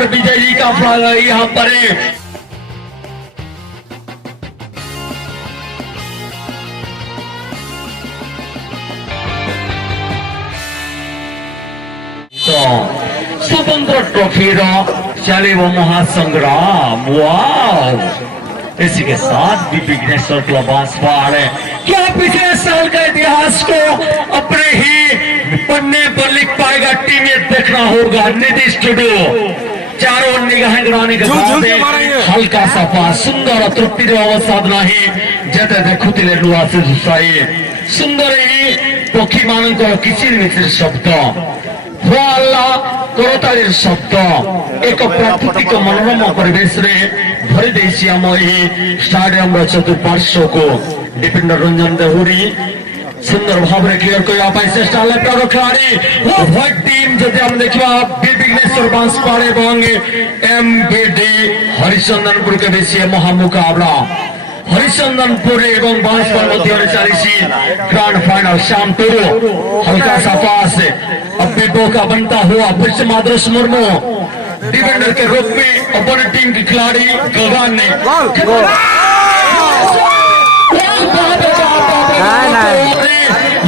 और विजय जी का फ्लैग यहाँ पर है। तो स्वतंत्र ट्रॉफी चलिए महासंग्राम। वाव, इसी के साथ भी विघ्नेश्वर क्लब बांसवाड़ है। क्या पिछले साल का इतिहास को अपने ही पन्ने पर लिख पाएगा टीम, ये देखना होगा। नीतीश टुडू चारों निगाहें गिराने के बाद हल्का सफा सुंदर तृप्ति साधना ही जते देखुले लुआ से जुसाई सुंदर ही पक्षी मानक किचिर मिचिर शब्द करतालीर शब्द एक प्राकृतिक मनोरम परिवेश भरी देसी आम स्टाडियम चतुर्पार्श्व को डिपेंडर रंजन देहुरी सुंदर भाव में क्लियर करने चेष्टा खेलाड़ी उभय टीम जो हम देखा विघ्नेश्वर बांसवाड़ एवं एमबीडी हरिचंदनपुर के बीच महामुकाबला हरिचंदनपुर एवं बांसवाड़ मध्य चली ग्रांड फाइनल शाम टूरो हल्का सा पास अब भी मौका बनता हुआ फिर से माद्रस मुर्मू डिफेंडर के रूप में अपनी टीम की खिलाड़ी गगन ने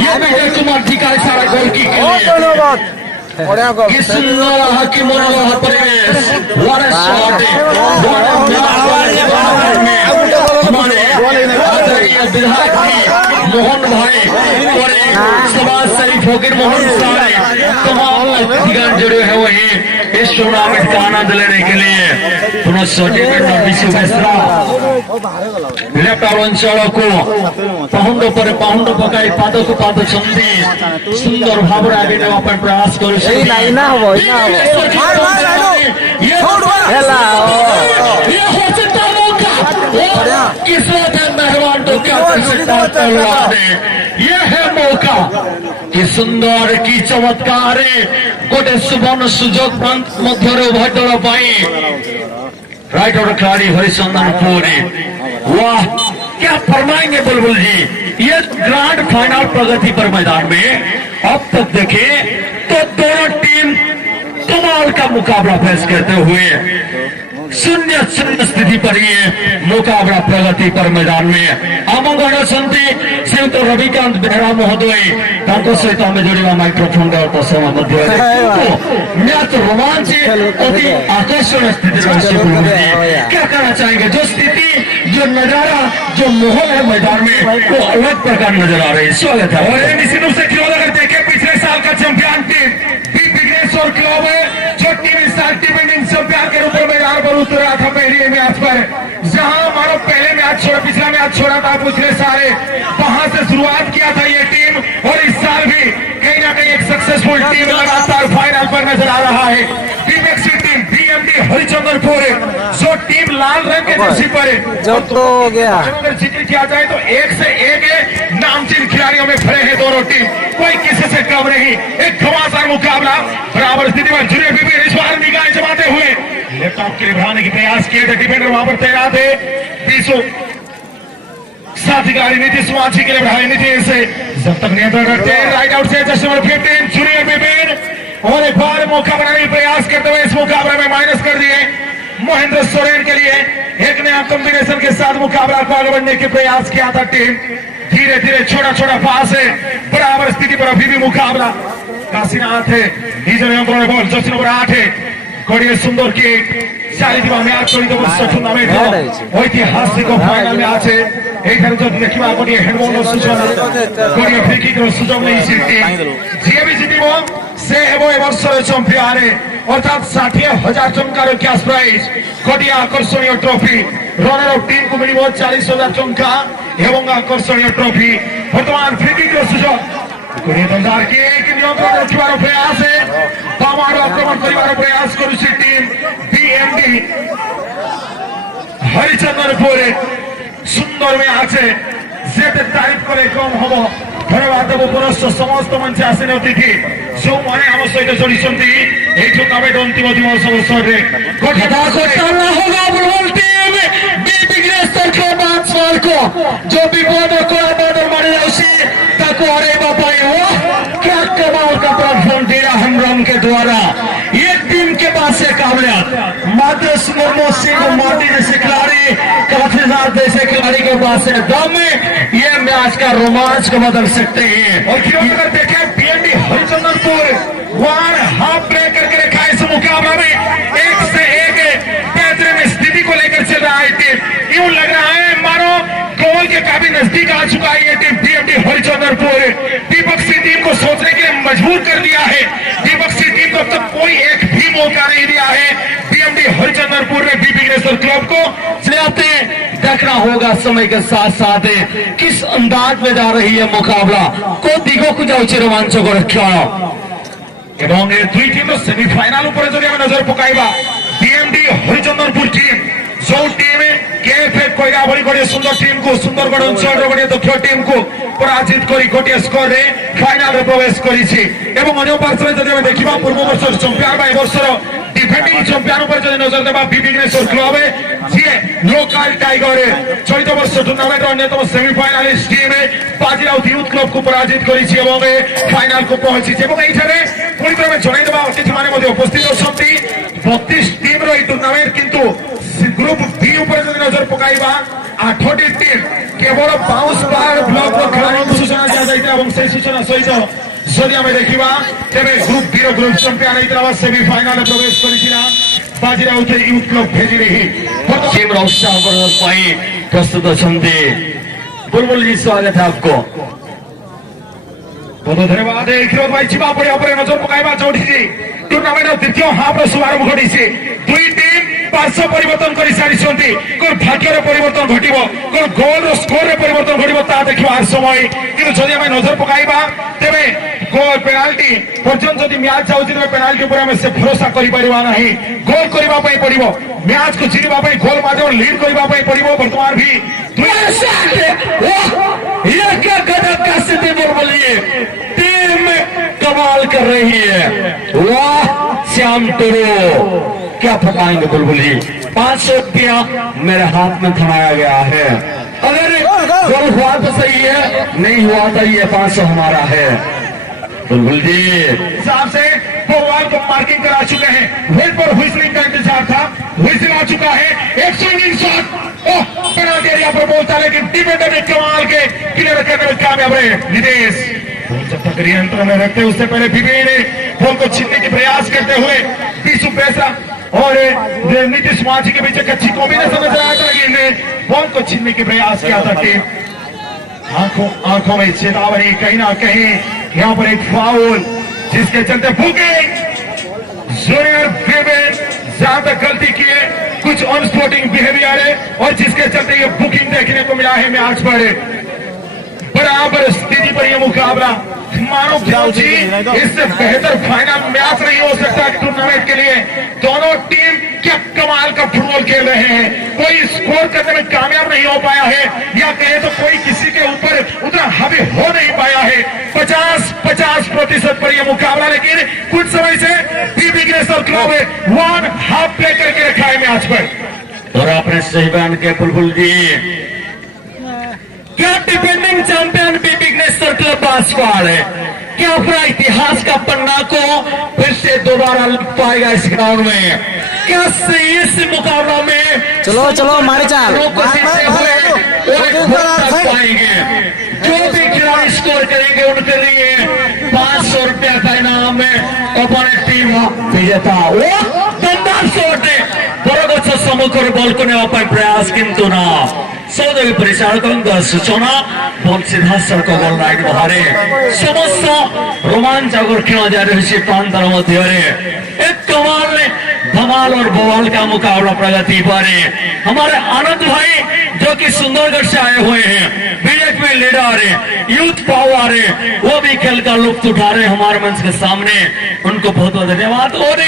ये विजय कुमार जी का इशारा गोल की परिवेश विधायक मोहन भाई और समाज शरीफ फकीर मोहन साहब तमाम अधिकार जुड़े हैं वही इस टूर्नामेंट का आनंद लेने के लिए लेफ्ट अंचल को पाउंड पर पाउंड पकाई पाद को पाद छंदी सुंदर भाव आगे नेवा प्रयास कर मेहरबान तो क्या कर सकता है। यह है मौका कि सुंदर की चमत्कार गोटे सुवर्ण सुजोग मध्य उभय दल राइट और खिलाड़ी हरिचंदनपुर। वाह, क्या फरमाएंगे बुलबुल जी। ये ग्रांड फाइनल प्रगति पर मैदान में अब तक देखे तो दोनों टीम कमाल का मुकाबला पेश करते हुए शून्य स्थिति पर ही मुकाबला प्रगति पर मैदान में आम गण श्रीयुक्त रविकांत बेहरा महोदय सहित आम जोड़ा माइक्रोफोन मैच रोमांच अति आकर्षण स्थिति क्या कहना चाहेंगे। जो स्थिति जो नजारा जो माहौल है मैदान में वो अलग प्रकार नजर आ रही है। स्वागत है। और निश्चित रूप से क्लब अगर देखें पिछले साल का चैंपियन टीम विघ्नेश्वर क्लब है जो टीम स्टार डिफेंडिंग चैंपियन के रूप में मैदान पर उतरा था पहले मैच पर, जहां हमारा पहले मैच छोड़ा पिछला मैच छोड़ा था पिछले सारे वहां से शुरुआत किया था ये टीम और इस साल भी कहीं ना कहीं एक सक्सेसफुल टीम लगातार फाइनल पर नजर आ रहा है। टीम बीएमडी हरिचंदनपुर जो टीम लाल रंग के जर्सी पर अगर जिक्र किया जाए तो एक से एक नामचीन खिलाड़ियों में खड़े हैं दोनों टीम, कोई किसी से कम नहीं। एक घमासान मुकाबला बराबर स्थिति में जुड़े भी इस बार निगाहें जमाते हुए लेफ्ट के लिए बढ़ाने की प्रयास किए थे। डिफेंडर वहां पर तैनात है। बीसों साथी खिलाड़ी नीतीश माछी के लिए बढ़ाए नीतीश जब तक नियंत्रण रखते हैं। राइट आउट से जस्ट नंबर 15 जूनियर विपिन और एक बार मौका बनाने की प्रयास करते हुए इस मुकाबले में माइनस कर दिए महेंद्र सोरेन के लिए। एक नया कॉम्बिनेशन के साथ मुकाबला को आगे बढ़ने के प्रयास किया था टीम। धीरे धीरे छोटा छोटा पास है बराबर स्थिति पर अभी भी मुकाबला। काशीनाथ है बॉल जर्सी नंबर 8 है कोड़िए सुंदर की चारिदिवा मैच चलित वर्ष टूर्नामेंट ऐतिहासिक फाइनल मैच है। एखाने जो देखा गोटे हेडबॉल सुजोग गोटे फ्री किक सुजोग नहीं टीम जी भी जीतब से हेब ए वर्षर चैंपियन अर्थात 60,000 टंकार कैश प्राइज गोटे आकर्षणीय ट्रॉफी रनर अफ टीम को मिल 40,000 टंका एवं आकर्षणीय ट्रॉफी। बर्तमान फ्री किक सुजोग दलदार के नियंत्रण रखा प्रयास है बामार आक्रमण कर प्रयास करुच्ची टीम बीएमडी हरिचंदनपुर सुंदर में आछे जेते तारीफ करे कम हम धन्यवाद देव पुनश्च समस्त मंच आसेन अतिथि जो मैंने आम सहित जोड़ी टूर्नामेंट अंतिम दिवस अवसर को जो विपद क्या कमाल का परफॉर्म दिया हम के द्वारा। ये टीम के पास से काबिलियत मातृस मुर्मू सिंह माटी जैसे खिलाड़ी, काफिजार जैसे खिलाड़ी के पास है दम में, ये मैच का रोमांच को बदल सकते हैं। और अगर देखें PND Harichandanpur one half break करके रखा है इस मुकाबला में, एक से एक बेहतरीन स्थिति को लेकर चल रहा है टीम। यूं लग रहा है मानो गोल के काफी नजदीक आ चुका है ये टीम पीएनडी हरिचंदनपुर। विपक्षी टीम को सोचने के लिए मजबूर कर दिया है। विपक्षी टीम को अब तक कोई एक भी मौका नहीं दिया है पीएनडी हरिचंदनपुर ने बीपी ग्रेसर क्लब को। चलाते देखना होगा समय के साथ साथ किस अंदाज में जा रही है मुकाबला को दिगो को जाऊँ रोमांच को रखा এবং এই দুই টিম সেমিফাইনাল উপরে যদি আমি নজর পকাইবা বিএমডি হরিচন্দনপুর টিম जो टीम केएफएफ कोइराबड़ी गोटे सुंदर टीम को सुंदरगढ़ अंचल गोटे दक्ष टीम को पराजित करी गोटे स्कोर रे फाइनल रे प्रवेश करिछि। एवं अन्य पार्श्व जदि हम देखिबा पूर्व वर्ष चैंपियन बा ए वर्षर डिफेंडिंग चैंपियन ऊपर जदि नजर देबा बीबी ग्रेसर क्लब जे लोकल टाइगर चलित वर्ष टूर्नामेंट अन्यतम सेमीफाइनालिस्ट टीम बाजीराउत यूथ क्लब को पराजित करिछि एवं फाइनल को पहुंची एवं एठारे पुणी क्रमे जणाई देबा अतिथि माने मध्ये उपस्थित अछंती 32 टीम रो ई टूर्नामेंट किंतु ग्रुप बी ऊपर जदि नजर पकाइबा 8टी टीम केवल 52 बार ब्लॉक रो खेलाड़ी को सूचना दिया जाइता एवं से सूचना सहित जदि हम देखिबा तेबे ग्रुप बी रो ग्रुप चैंपियन इतरा सेमीफाइनल में प्रवेश करिसिला बाजीराउत यूथ क्लब भेजी रही टीम उत्साह पाई प्रस्तुत अछंती। बुलबुल जी स्वागत है आपको। बहुत धन्यवाद। खिरोद भाई जीवा पड़े अपने नजर पकाइबा जोड़ी टूर्नामेंट द्वितीय हाफ रो शुभारंभ घटिছে दुई टीम पार्श्व परिवर्तन कर सारी कोन भाग्यर परिवर्तन घटिबो कोन गोल रो स्कोर रे परिवर्तन घटिबो ता देखिबा हर समय कि जदि हम नजर पकाइबा तेबे गोल पेनाल्टी पर्यंत जदि मैच जाउछि तेबे पेनाल्टी ऊपर हम से भरोसा करि परिबा नाही। गोल करिबा पई पड़िबो मैच को जितबा पई गोल माध्यम लीड करिबा पई पड़िबो। वर्तमान भी ये क्या गजब का स्थिति बुलबुली टीम कमाल कर रही है। वाह श्याम टुरु क्या पकाएंगे बुलबुली। 500 रुपया मेरे हाथ में थमाया गया है। अगर गोल हुआ तो सही है, नहीं हुआ तो ये 500 हमारा है। बुलबुल जी हिसाब से बॉल को मार्किंग करा चुके हैं। वेट पर व्हिसलिंग का इंतजार था, व्हिसल आ चुका है। एक स्विंगिंग शॉट पेनल्टी एरिया पर पहुंचा लेकिन डिफेंडर ने कमाल के क्लियर करने में कामयाब रहे। नितेश जब तक नियंत्रण में रखते उससे पहले बीबी ने बॉल को छीनने की प्रयास करते हुए पीछू पैसा और नीतीश माझी के बीच अच्छी कॉम्बिनेशन नजर आया था लेकिन बॉल को छीनने की प्रयास किया था टीम। आंखों में चेतावनी कहीं ना कहीं यहाँ पर एक फाउल जिसके चलते बुकिंग जूनियर फीमेल ज्यादा गलती किए कुछ अनस्पोर्टिंग बिहेवियर है और जिसके चलते ये बुकिंग देखने को मिला है मैच पर। बराबर स्थिति पर यह मुकाबला मानो जी इससे बेहतर फाइनल मैच नहीं हो सकता टूर्नामेंट के लिए। दोनों टीम क्या कमाल का फुटबॉल खेल रहे हैं। कोई स्कोर करने में कामयाब नहीं हो पाया है या कहे तो कोई किसी के ऊपर उतना हावी हो नहीं पाया है। 50% पर यह मुकाबला लेकिन कुछ समय से बीबी ग्रेसर क्लब वन हाफ प्ले करके रखा है मैच पर। और आपने सही बयान किया बुलबुल जी। क्या डिफेंडिंग चैंपियन बीबी ग्रेसर क्लब का स्क्वाड है, क्या अपना इतिहास का पन्ना को फिर से दोबारा लिख पाएगा इस ग्राउंड में। क्या इस मुकाबला में चलो चलो मारे चाल पाएंगे। जो भी खिलाड़ी स्कोर करेंगे उनके लिए 500 रुपया का इनाम में अपनी टीम विजेता। दमदार शॉट बरगछ सम्मुखर बल को प्रयास किंतु ना सौदवी परिचालकों सूचना बल सीधा सड़क बल राइट बाहर समस्त रोमांचकर खेला जा रही है प्रांतर मध्य एक कमाल धमाल और बवाल का मुकाबला प्रगति पर हमारे आनंद भाई जो कि सुंदरगढ़ से आए हुए हैं, बीजेपी लीडर यूथ पावर वो भी खेल का लुत्फ उठा रहे हमारे मंच के सामने। उनको बहुत बहुत धन्यवाद। और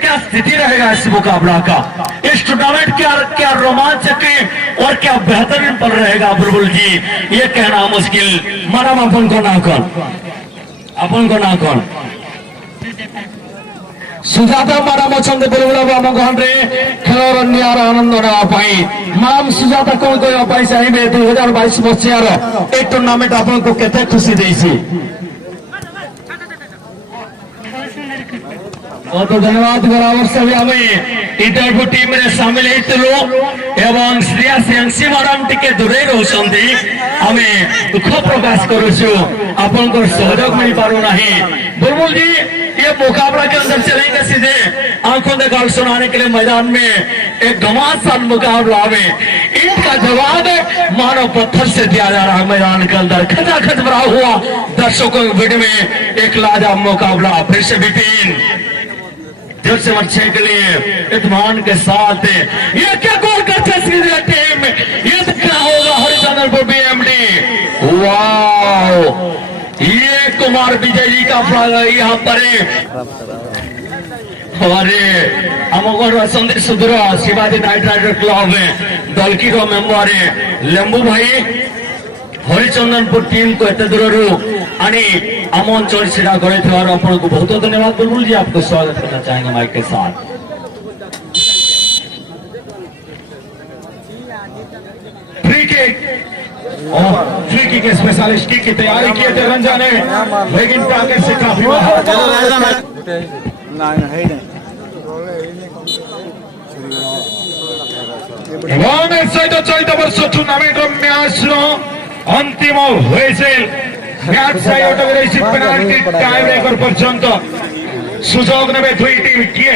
क्या स्थिति रहेगा इस मुकाबला का, इस टूर्नामेंट क्या रोमांचक और क्या बेहतरीन पल रहेगा बुलबुल जी, ये कहना मुश्किल। मानव अपन को ना कौन सुजाता माराम अच्छा बुलबुल आम गहन खेलर निआर आनंद नापी माम सुजाता कौन कहवाई चाहिए 2022 मसीहार ए टूर्नामेंट आपको केते खुशी देसी। बहुत धन्यवाद बराबर सभी आमे इंटरव्यू टीम रे शामिल हेतलो एवं श्रेया सेंसीमाराम टिके दूरे रहउछंती आमे दुख प्रकाश करूछु आपन को सहयोग मिल पारो नहीं। बुलबुल जी ये मुकाबला के अंदर चलेंगे सीधे आंखों से गाल सुनाने के लिए मैदान में एक घमासान मुकाबला में इनका जवाब मानव पत्थर से दिया जा रहा है। मैदान के अंदर खचाखच भरा हुआ दर्शकों के बीच में एक लाजवाब मुकाबला फिर से विपिन जोर से बच्चे के लिए इत्मीनान के साथ ये क्या गोल करते सीधे टीम ये क्या होगा हरिचंद्रपुर बीएमडी। वाह ये कुमार विजय जी का यहाँ पर हमारे अमोगढ़ संदेश सुदूर शिवाजी नाइट राइडर क्लब दल की मेम्बर लेंबू भाई हरिचंदनपुर टीम को एत दूर आम अंचल सेवा कर बहुत धन्यवाद। बुलबुल जी आपको स्वागत करना चाहेंगे माइक के साथ। फ्री किक के स्पेशलिस्ट की तैयारी किए थे रंजन ने लेकिन टारगेट से काफी चलित वर्ष टूर्नामेंट मैच अंतिम मैच पेनाल्टी टाई ब्रेकर पर्यंत सुजोग ने दुई टीम किए